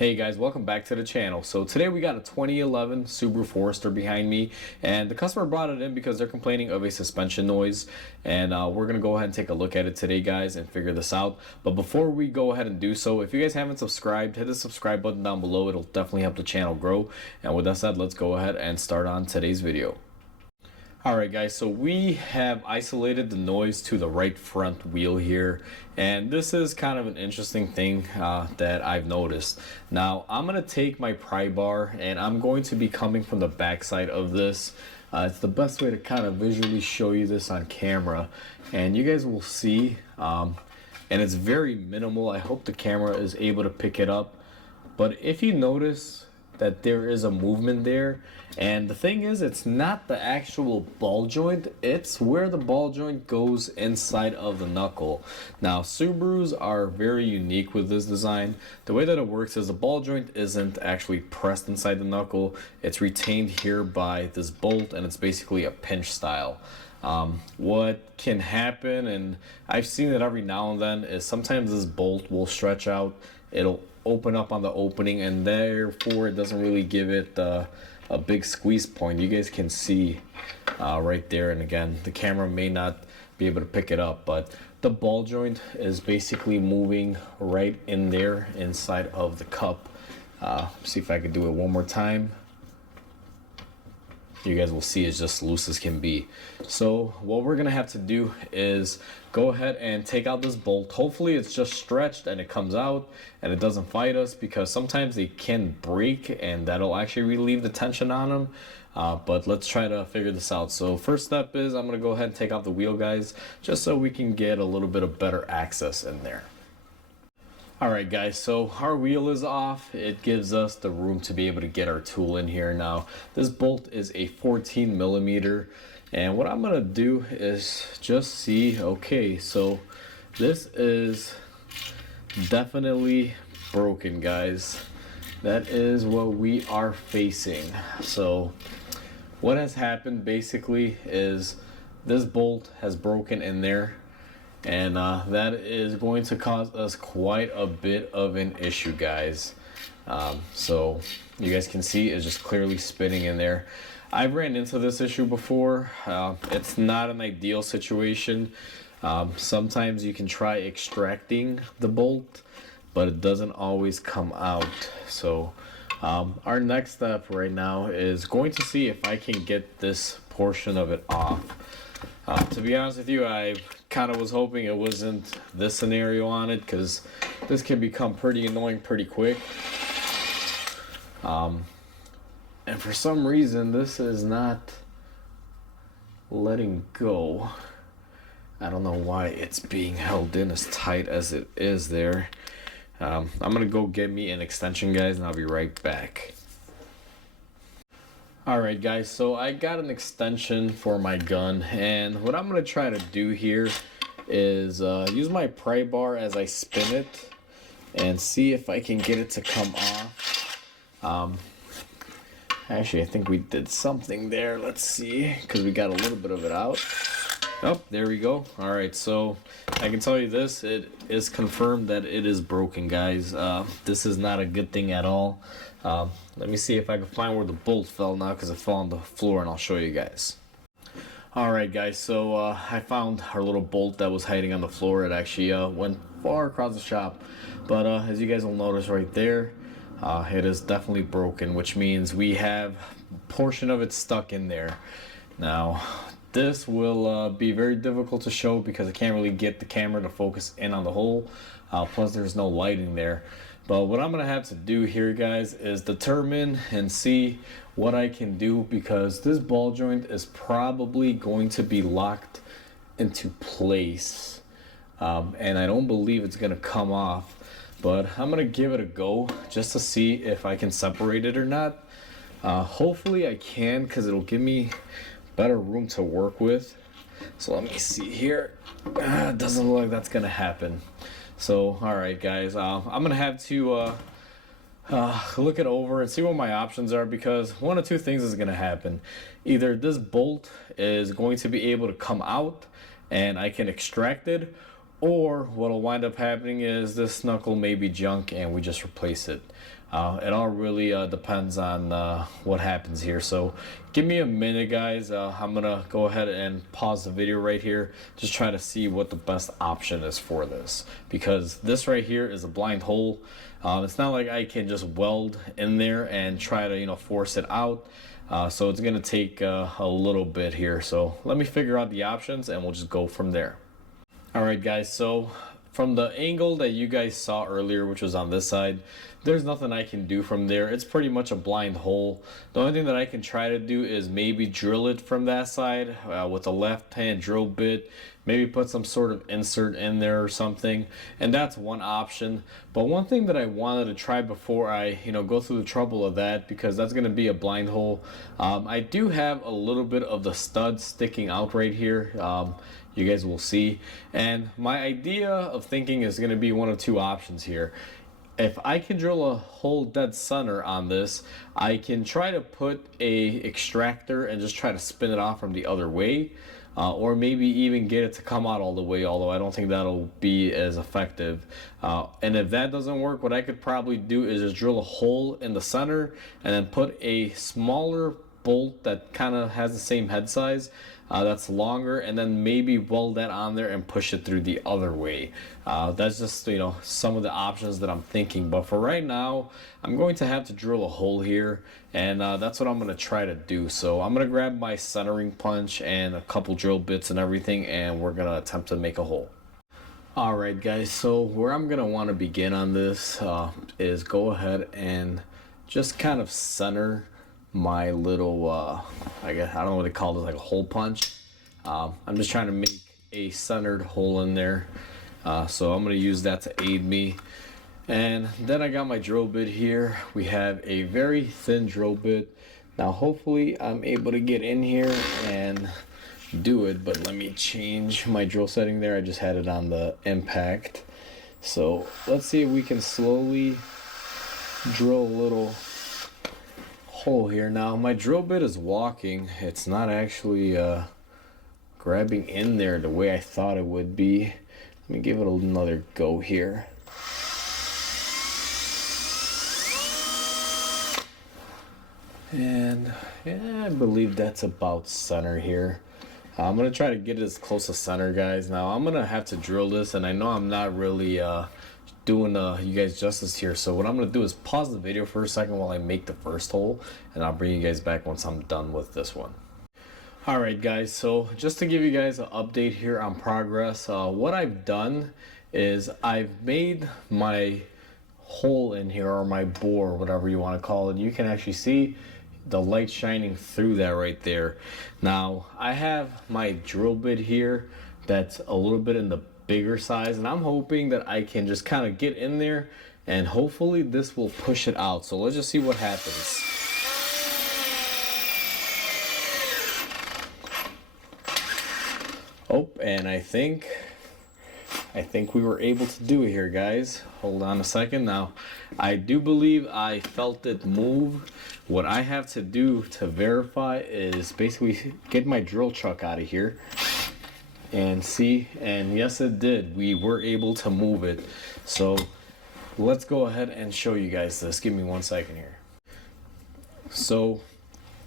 Hey guys, welcome back to the channel. So today we got a 2011 Subaru Forester behind me, and the customer brought it in because they're complaining of a suspension noise, and we're gonna go ahead and take a look at it today, guys, and figure this out. But before we go ahead and do so, if you guys haven't subscribed, hit the subscribe button down below. It'll definitely help the channel grow. And with that said, let's go ahead and start on today's video. Alright guys, so we have isolated the noise to the right front wheel here, and this is kind of an interesting thing that I've noticed. Now I'm going to take my pry bar and I'm going to be coming from the back side of this. It's the best way to kind of visually show you this on camera, and you guys will see, and it's very minimal. I hope the camera is able to pick it up, but if you notice that there is a movement there, and the thing is, it's not the actual ball joint, it's where the ball joint goes inside of the knuckle. Now Subarus are very unique with this design. The way that it works is the ball joint isn't actually pressed inside the knuckle, it's retained here by this bolt, and it's basically a pinch style. What can happen, and I've seen it every now and then, is sometimes this bolt will stretch out, it'll open up on the opening, and therefore it doesn't really give it a big squeeze point. You guys can see right there, and again the camera may not be able to pick it up, but the ball joint is basically moving right in there inside of the cup. See if I could do it one more time. You guys will see it's just loose as can be. So what we're gonna have to do is go ahead and take out this bolt. Hopefully it's just stretched and it comes out and it doesn't fight us, because sometimes they can break and that'll actually relieve the tension on them. But let's try to figure this out. So first step is I'm gonna go ahead and take out the wheel, guys, just so we can get a little bit of better access in there. Alright guys, so our wheel is off. It gives us the room to be able to get our tool in here. Now this bolt is a 14 millimeter, and what I'm gonna do is just see, okay, so this is definitely broken, guys. That is what we are facing. So what has happened basically is this bolt has broken in there, and that is going to cause us quite a bit of an issue, guys. So you guys can see it's just clearly spinning in there. I've ran into this issue before. It's not an ideal situation. Sometimes you can try extracting the bolt, but it doesn't always come out. So our next step right now is going to see if I can get this portion of it off. To be honest with you, I kind of was hoping it wasn't this scenario on it, because this can become pretty annoying pretty quick. And for some reason this is not letting go. I don't know why it's being held in as tight as it is there. I'm gonna go get me an extension, guys, and I'll be right back. Alright guys, so I got an extension for my gun, and what I'm going to try to do here is use my pry bar as I spin it and see if I can get it to come off. Actually, I think we did something there. Let's see, because we got a little bit of it out. Oh, there we go. Alright, so I can tell you this, it is confirmed that it is broken, guys. This is not a good thing at all. Let me see if I can find where the bolt fell now, because it fell on the floor, and I'll show you guys. Alright guys, so I found our little bolt that was hiding on the floor. It actually went far across the shop, but as you guys will notice right there, it is definitely broken, which means we have a portion of it stuck in there. Now this will be very difficult to show because I can't really get the camera to focus in on the hole, plus there's no lighting there. But what I'm gonna have to do here, guys, is determine and see what I can do, because this ball joint is probably going to be locked into place, and I don't believe it's gonna come off, but I'm gonna give it a go just to see if I can separate it or not. Hopefully I can, because it'll give me better room to work with. So let me see here. It doesn't look like that's gonna happen. So alright guys, I'm gonna have to look it over and see what my options are, because one of two things is gonna happen. Either this bolt is going to be able to come out and I can extract it, or what'll wind up happening is this knuckle may be junk and we just replace it. It all really depends on what happens here. So give me a minute, guys. I'm gonna go ahead and pause the video right here, just try to see what the best option is for this, because this right here is a blind hole. It's not like I can just weld in there and try to force it out. So it's gonna take a little bit here. So let me figure out the options and we'll just go from there. All right, guys, so from the angle that you guys saw earlier, which was on this side, there's nothing I can do from there. It's pretty much a blind hole. The only thing that I can try to do is maybe drill it from that side with a left hand drill bit, maybe put some sort of insert in there or something, and that's one option. But one thing that I wanted to try before I go through the trouble of that, because that's going to be a blind hole, I do have a little bit of the stud sticking out right here. You guys will see, and my idea of thinking is going to be one of two options here. If I can drill a hole dead center on this, I can try to put a extractor and just try to spin it off from the other way, or maybe even get it to come out all the way, although I don't think that'll be as effective. And if that doesn't work, what I could probably do is just drill a hole in the center and then put a smaller bolt that kind of has the same head size, that's longer, and then maybe weld that on there and push it through the other way. That's just some of the options that I'm thinking, but for right now I'm going to have to drill a hole here, and that's what I'm going to try to do. So I'm going to grab my centering punch and a couple drill bits and everything, and we're going to attempt to make a hole. Alright, guys, so where I'm going to want to begin on this is go ahead and just kind of center my little I guess I don't know what they call it, like a hole punch. I'm just trying to make a centered hole in there, so I'm going to use that to aid me. And then I got my drill bit here. We have a very thin drill bit. Now hopefully I'm able to get in here and do it, but let me change my drill setting there. I just had it on the impact, so let's see if we can slowly drill a little hole here. Now my drill bit is walking. It's not actually grabbing in there the way I thought it would be. Let me give it another go here. And yeah, I believe that's about center here. I'm gonna try to get it as close to center, guys. Now I'm gonna have to drill this, and I know I'm not really doing you guys justice here, so what I'm gonna do is pause the video for a second while I make the first hole, and I'll bring you guys back once I'm done with this one. Alright, guys, so just to give you guys an update here on progress, what I've done is I've made my hole in here, or my bore, whatever you want to call it. You can actually see the light shining through that right there. Now I have my drill bit here that's a little bit in the bigger size, and I'm hoping that I can just kind of get in there and hopefully this will push it out. So let's just see what happens. Oh, and I think we were able to do it here, guys. Hold on a second. Now I do believe I felt it move. What I have to do to verify is basically get my drill chuck out of here and see, and yes, it did. We were able to move it. So let's go ahead and show you guys this. Give me 1 second here. So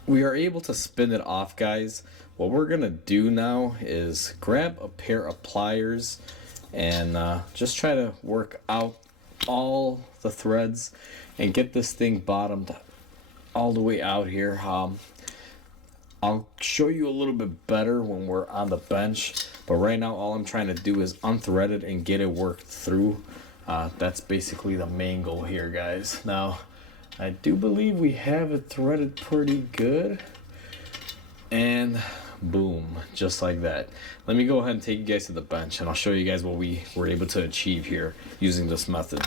we are able to spin it off, guys. What we're gonna do now is grab a pair of pliers and just try to work out all the threads and get this thing bottomed all the way out here. I'll show you a little bit better when we're on the bench, but right now all I'm trying to do is unthread it and get it worked through. That's basically the main goal here, guys. Now I do believe we have it threaded pretty good, and boom, just like that. Let me go ahead and take you guys to the bench, and I'll show you guys what we were able to achieve here using this method.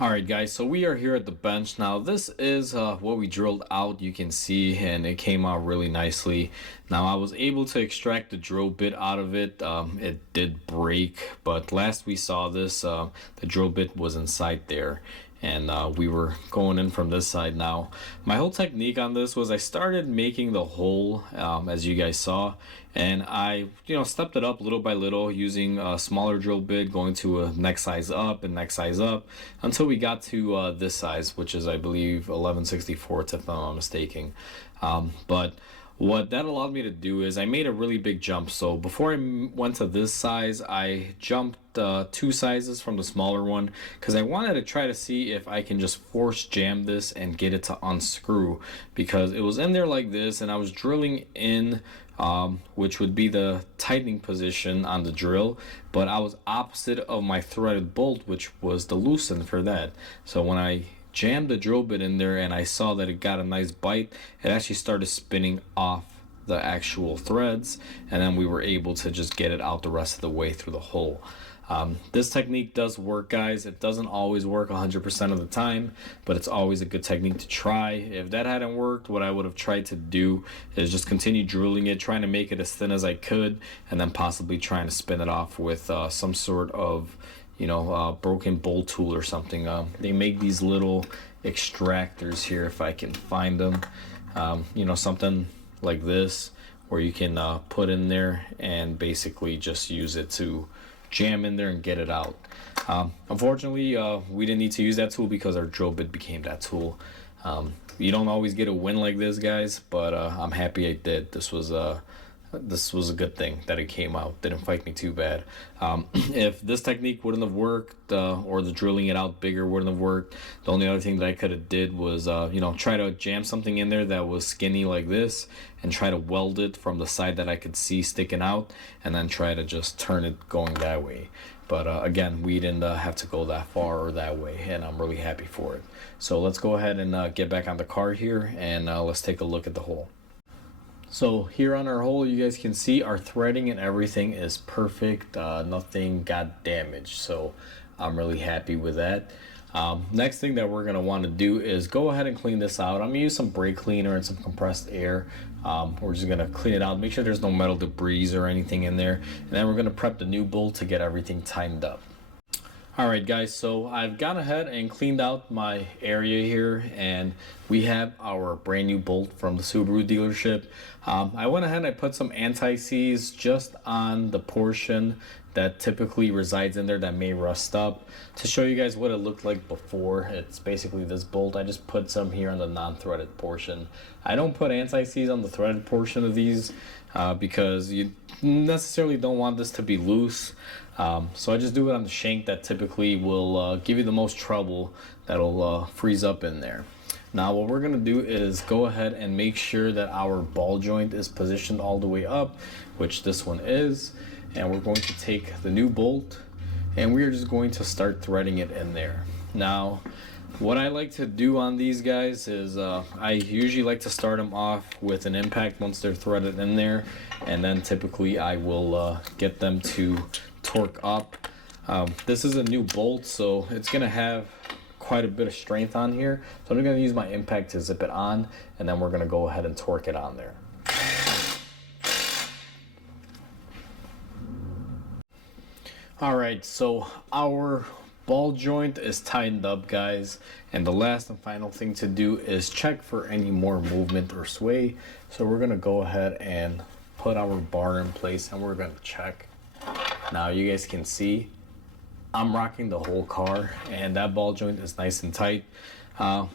Alright, guys, so we are here at the bench. Now this is what we drilled out, you can see, and it came out really nicely. Now I was able to extract the drill bit out of it. It did break, but last we saw this, the drill bit was inside there. and we were going in from this side. Now my whole technique on this was I started making the hole, as you guys saw, and I stepped it up little by little using a smaller drill bit, going to a next size up and next size up until we got to this size, which is I believe 11/64th if I'm not mistaken. But what that allowed me to do is I made a really big jump. So before I went to this size, I jumped 2 sizes from the smaller one because I wanted to try to see if I can just force jam this and get it to unscrew, because it was in there like this and I was drilling in, which would be the tightening position on the drill, but I was opposite of my threaded bolt, which was the loosen for that. So when I jammed the drill bit in there and I saw that it got a nice bite, it actually started spinning off the actual threads, and then we were able to just get it out the rest of the way through the hole. This technique does work, guys. It doesn't always work 100% of the time, but it's always a good technique to try. If that hadn't worked, what I would have tried to do is just continue drilling it, trying to make it as thin as I could, and then possibly trying to spin it off with some sort of broken bolt tool or something. They make these little extractors here, if I can find them. Something like this where you can put in there and basically just use it to jam in there and get it out. Unfortunately, we didn't need to use that tool because our drill bit became that tool. You don't always get a win like this, guys, but I'm happy I did. This was a good thing that it came out. Didn't fight me too bad. If this technique wouldn't have worked, or the drilling it out bigger wouldn't have worked, the only other thing that I could have did was try to jam something in there that was skinny like this and try to weld it from the side that I could see sticking out, and then try to just turn it going that way. But again, we didn't have to go that far or that way, and I'm really happy for it. So let's go ahead and get back on the car here, and let's take a look at the hole. So here on our hole, you guys can see our threading and everything is perfect. Nothing got damaged, so I'm really happy with that. Next thing that we're gonna want to do is go ahead and clean this out. I'm gonna use some brake cleaner and some compressed air. We're just gonna clean it out, make sure there's no metal debris or anything in there, and then we're gonna prep the new bolt to get everything tightened up. Alright guys, so I've gone ahead and cleaned out my area here, and we have our brand new bolt from the Subaru dealership. I went ahead and I put some anti-seize just on the portion that typically resides in there that may rust up, to show you guys what it looked like before. It's basically this bolt. I just put some here on the non-threaded portion. I don't put anti-seize on the threaded portion of these because you necessarily don't want this to be loose. So I just do it on the shank that typically will give you the most trouble, that'll freeze up in there. Now what we're going to do is go ahead and make sure that our ball joint is positioned all the way up, which this one is, and we're going to take the new bolt and we are just going to start threading it in there. Now what I like to do on these guys is I usually like to start them off with an impact once they're threaded in there, and then typically I will get them to torque up. This is a new bolt, so it's gonna have quite a bit of strength on here, so I'm gonna use my impact to zip it on, and then we're gonna go ahead and torque it on there. Alright, so our ball joint is tightened up, guys, and the last and final thing to do is check for any more movement or sway. So we're gonna go ahead and put our bar in place and we're gonna check. Now you guys can see I'm rocking the whole car and that ball joint is nice and tight.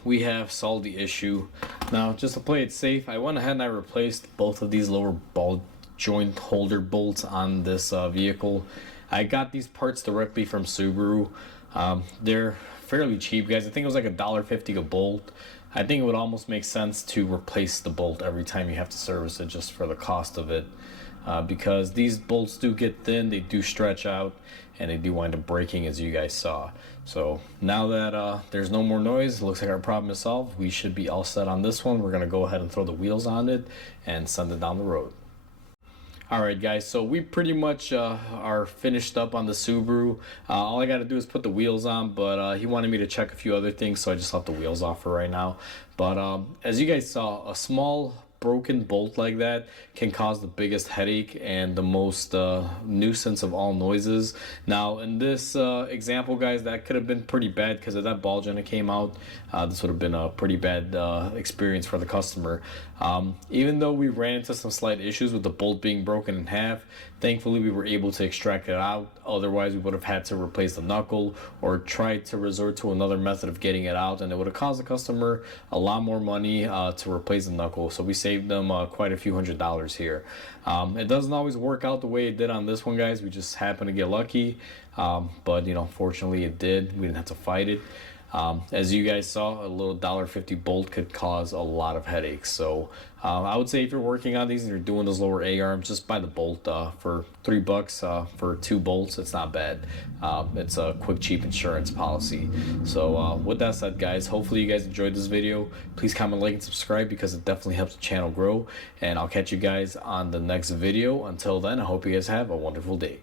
We have solved the issue. Now just to play it safe, I went ahead and I replaced both of these lower ball joint holder bolts on this vehicle. I got these parts directly from Subaru. They're fairly cheap, guys. I think it was like $1.50 a bolt. I think it would almost make sense to replace the bolt every time you have to service it, just for the cost of it. Because these bolts do get thin, they do stretch out, and they do wind up breaking, as you guys saw. So now that there's no more noise, it looks like our problem is solved. We should be all set on this one. We're gonna go ahead and throw the wheels on it and send it down the road. Alright guys, so we pretty much are finished up on the Subaru. All I gotta do is put the wheels on, but he wanted me to check a few other things, so I just left the wheels off for right now. But as you guys saw, a small broken bolt like that can cause the biggest headache and the most nuisance of all noises. Now in this example, guys, that could have been pretty bad because if that ball joint came out, this would have been a pretty bad experience for the customer. Even though we ran into some slight issues with the bolt being broken in half, thankfully we were able to extract it out. Otherwise we would have had to replace the knuckle or try to resort to another method of getting it out, and it would have caused the customer a lot more money to replace the knuckle. So we saved them quite a few $100s here. It doesn't always work out the way it did on this one, guys. We just happened to get lucky, but you know, fortunately it did. We didn't have to fight it. As you guys saw, a little $1.50 bolt could cause a lot of headaches. So I would say if you're working on these and you're doing those lower A arms, just buy the bolt for $3 for 2 bolts. It's not bad. It's a quick, cheap insurance policy. So with that said, guys, hopefully you guys enjoyed this video. Please comment, like, and subscribe because it definitely helps the channel grow. And I'll catch you guys on the next video. Until then, I hope you guys have a wonderful day.